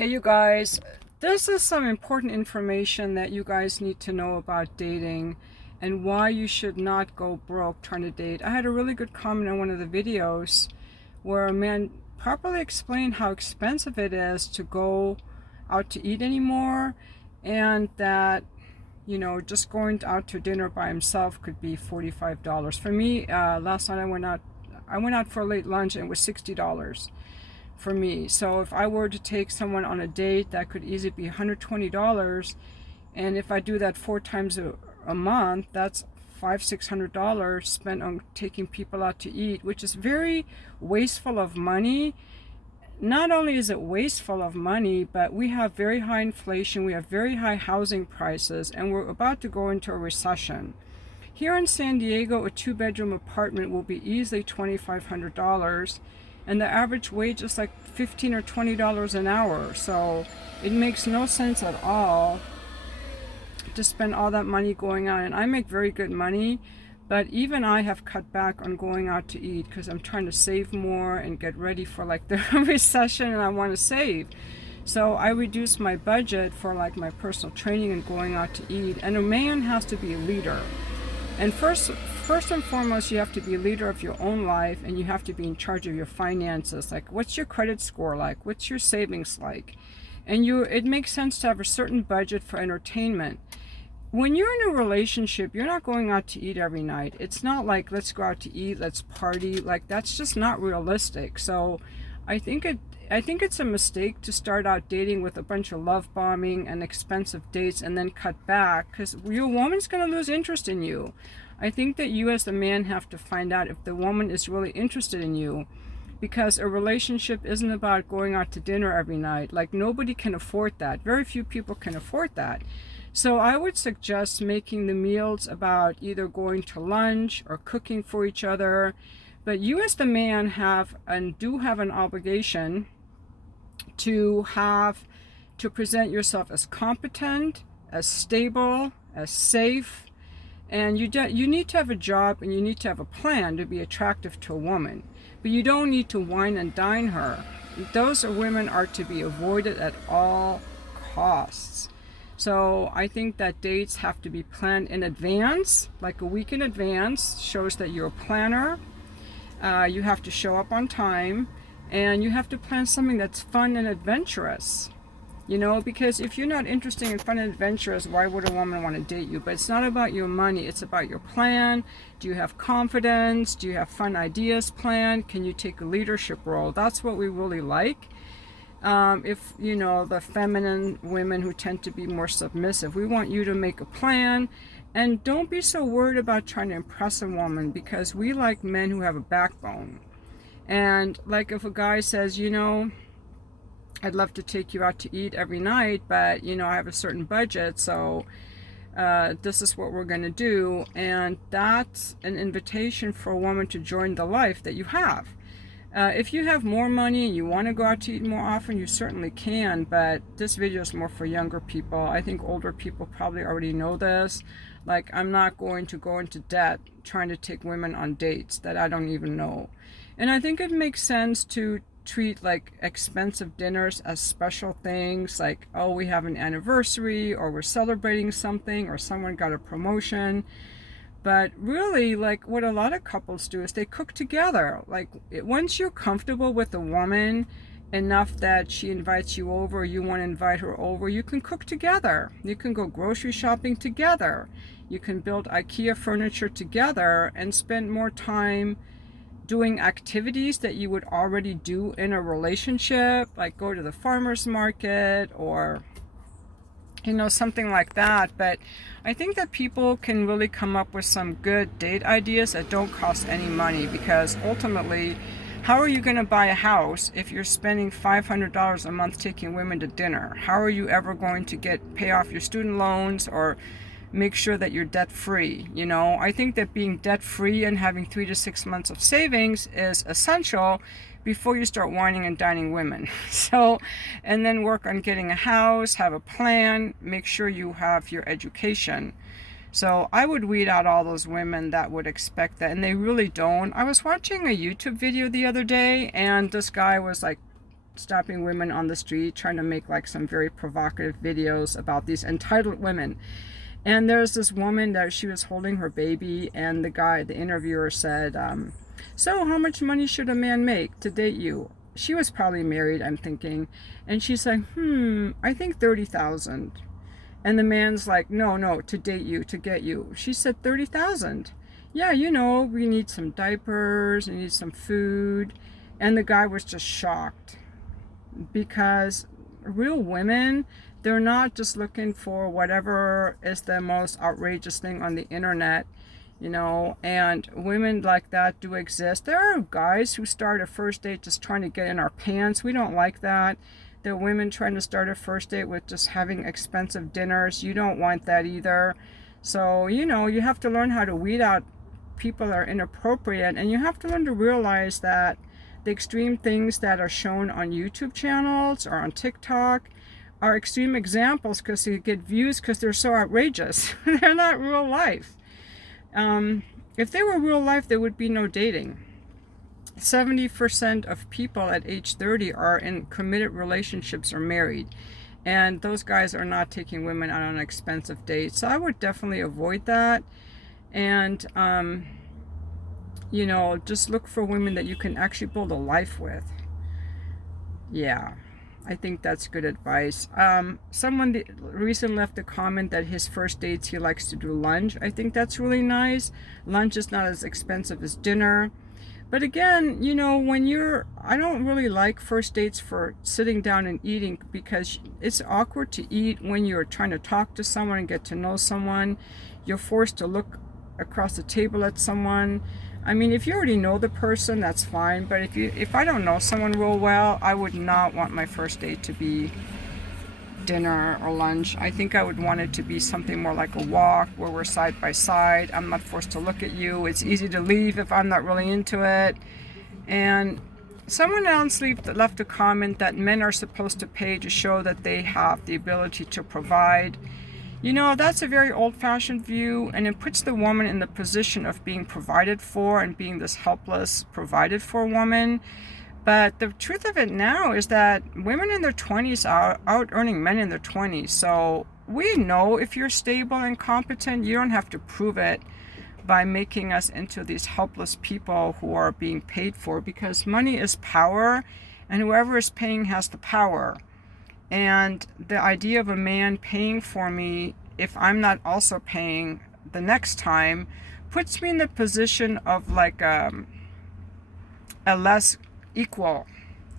Hey you guys, this is some important information that you guys need to know about dating and why you should not go broke trying to date. I had a really good comment on one of the videos where a man properly explained how expensive it is to go out to eat anymore, and that just going out to dinner by himself could be $45. For me, last night I went out for a late lunch and it was $60 for me. So if I were to take someone on a date, that could easily be $120. And if I do that 4 times a month, that's $600 spent on taking people out to eat, which is very wasteful of money. Not only is it wasteful of money, but we have very high inflation, we have very high housing prices, and we're about to go into a recession. Here in San Diego, a 2-bedroom apartment will be easily $2,500, and the average wage is like $15 or $20 an hour. So it makes no sense at all to spend all that money going out. And I make very good money, but even I have cut back on going out to eat because I'm trying to save more and get ready for like the recession, and I want to save. So I reduced my budget for like my personal training and going out to eat. And a man has to be a leader. And first and foremost, you have to be a leader of your own life, and you have to be in charge of your finances. Like, what's your credit score like? What's your savings like? And it makes sense to have a certain budget for entertainment. When you're in a relationship, you're not going out to eat every night. It's not like, let's go out to eat, let's party. Like, that's just not realistic. So I think it's a mistake to start out dating with a bunch of love bombing and expensive dates and then cut back, because your woman's going to lose interest in you. I think that you as the man have to find out if the woman is really interested in you, because a relationship isn't about going out to dinner every night. Like, nobody can afford that. Very few people can afford that. So I would suggest making the meals about either going to lunch or cooking for each other. But you as the man have an obligation to present yourself as competent, as stable, as safe, and you need to have a job, and you need to have a plan to be attractive to a woman. But you don't need to wine and dine her. Those women are to be avoided at all costs. So I think that dates have to be planned in advance, like a week in advance. Shows that you're a planner. You have to show up on time, and you have to plan something that's fun and adventurous. Because if you're not interested in fun and adventurous, why would a woman want to date you? But it's not about your money, it's about your plan. Do you have confidence? Do you have fun ideas planned? Can you take a leadership role? That's what we really like. If the feminine women who tend to be more submissive, we want you to make a plan. And don't be so worried about trying to impress a woman, because we like men who have a backbone. And like, if a guy says, I'd love to take you out to eat every night, but I have a certain budget, so this is what we're going to do. And that's an invitation for a woman to join the life that you have. If you have more money and you want to go out to eat more often, you certainly can, but this video is more for younger people. I think older people probably already know this. Like, I'm not going to go into debt trying to take women on dates that I don't even know. And I think it makes sense to treat like expensive dinners as special things, like, oh, we have an anniversary, or we're celebrating something, or someone got a promotion. But really, like, what a lot of couples do is they cook together. Like, once you're comfortable with a woman enough that she invites you over, or you want to invite her over, you can cook together. You can go grocery shopping together. You can build IKEA furniture together and spend more time doing activities that you would already do in a relationship, like go to the farmer's market or something like that. But I think that people can really come up with some good date ideas that don't cost any money, because ultimately, how are you going to buy a house if you're spending $500 a month taking women to dinner? How are you ever going to pay off your student loans or make sure that you're debt free? I think that being debt free and having 3 to 6 months of savings is essential before you start whining and dining women. So, and then work on getting a house, have a plan, make sure you have your education. So I would weed out all those women that would expect that, and they really don't. I was watching a YouTube video the other day, and this guy was like stopping women on the street, trying to make like some very provocative videos about these entitled women. And there's this woman that she was holding her baby, and the interviewer said, so how much money should a man make to date you? She was probably married, I'm thinking. And she's like, I think 30,000. And the man's like, no, to date you, to get you. She said 30,000. Yeah, we need some diapers, we need some food. And the guy was just shocked, because real women, they're not just looking for whatever is the most outrageous thing on the internet, and women like that do exist. There are guys who start a first date just trying to get in our pants. We don't like that. There are women trying to start a first date with just having expensive dinners. You don't want that either. So, you have to learn how to weed out people that are inappropriate, and you have to learn to realize that the extreme things that are shown on YouTube channels or on TikTok are extreme examples because they get views because they're so outrageous. They're not real life. If they were real life, there would be no dating. 70% of people at age 30 are in committed relationships or married. And those guys are not taking women out on expensive dates. So I would definitely avoid that. And, just look for women that you can actually build a life with. Yeah, I think that's good advice. Someone recently left a comment that his first dates, he likes to do lunch. I think that's really nice. Lunch is not as expensive as dinner. But again, I don't really like first dates for sitting down and eating, because it's awkward to eat when you're trying to talk to someone and get to know someone. You're forced to look across the table at someone. I mean, if you already know the person, that's fine. But if I don't know someone real well, I would not want my first date to be dinner or lunch. I think I would want it to be something more like a walk where we're side by side. I'm not forced to look at you. It's easy to leave if I'm not really into it. And someone else left a comment that men are supposed to pay to show that they have the ability to provide. That's a very old-fashioned view, and it puts the woman in the position of being provided for and being this helpless, provided for woman. But the truth of it now is that women in their 20s are out earning men in their 20s. So we know if you're stable and competent, you don't have to prove it by making us into these helpless people who are being paid for, because money is power, and whoever is paying has the power. And the idea of a man paying for me if I'm not also paying the next time puts me in the position of like a less equal.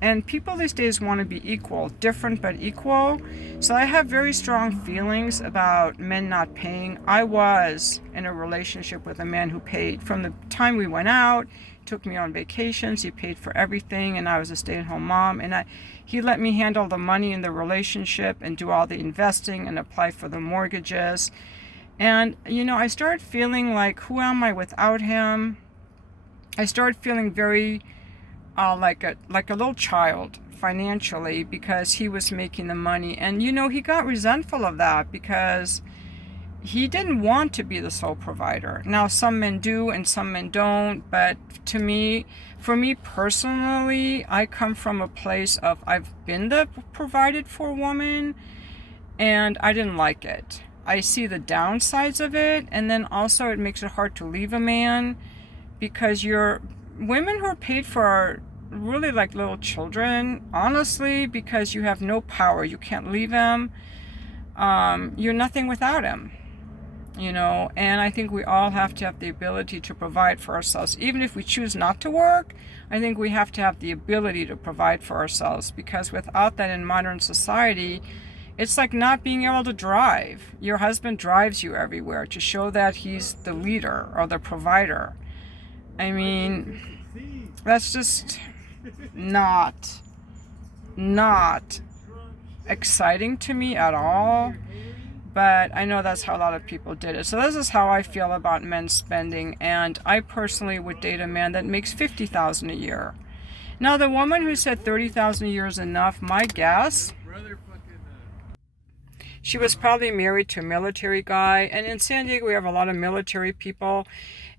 And people these days want to be equal, different but equal. So I have very strong feelings about men not paying. I was in a relationship with a man who paid from the time we went out, took me on vacations, he paid for everything, and I was a stay-at-home mom, and he let me handle the money in the relationship and do all the investing and apply for the mortgages. And I started feeling like, who am I without him? I started feeling very like a little child financially, because he was making the money. And he got resentful of that because he didn't want to be the sole provider. Now, some men do and some men don't, but for me personally, I come from a place of I've been the provided for woman, and I didn't like it. I see the downsides of it, and then also it makes it hard to leave a man, because women who are paid for are really like little children, honestly, because you have no power. You can't leave them. You're nothing without him. And I think we all have to have the ability to provide for ourselves. Even if we choose not to work, I think we have to have the ability to provide for ourselves, because without that in modern society, it's like not being able to drive. Your husband drives you everywhere to show that he's the leader or the provider. I mean, that's just not exciting to me at all. But I know that's how a lot of people did it. So this is how I feel about men spending. And I personally would date a man that makes $50,000 a year. Now, the woman who said $30,000 a year is enough, my guess, she was probably married to a military guy. And in San Diego, we have a lot of military people.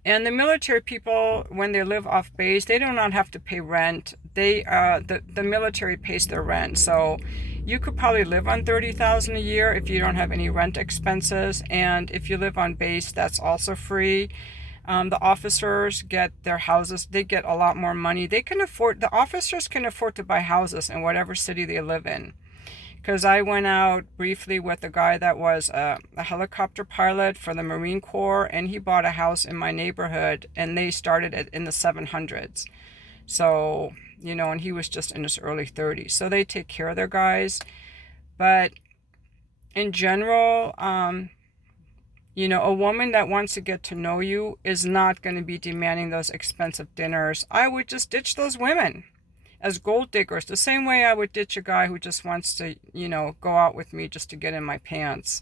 And the military people, when they live off base, they do not have to pay rent. the military pays their rent, so you could probably live on $30,000 a year if you don't have any rent expenses. And if you live on base, that's also free. The officers get their houses, they get a lot more money. The officers can afford to buy houses in whatever city they live in. Because I went out briefly with a guy that was a helicopter pilot for the Marine Corps, and he bought a house in my neighborhood, and they started it in the 700s. So, and he was just in his early 30s. So they take care of their guys. But in general, a woman that wants to get to know you is not going to be demanding those expensive dinners. I would just ditch those women as gold diggers, the same way I would ditch a guy who just wants to, go out with me just to get in my pants.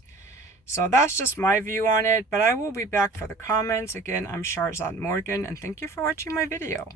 So that's just my view on it, but I will be back for the comments. Again, I'm Sharzad Morgan, and thank you for watching my video.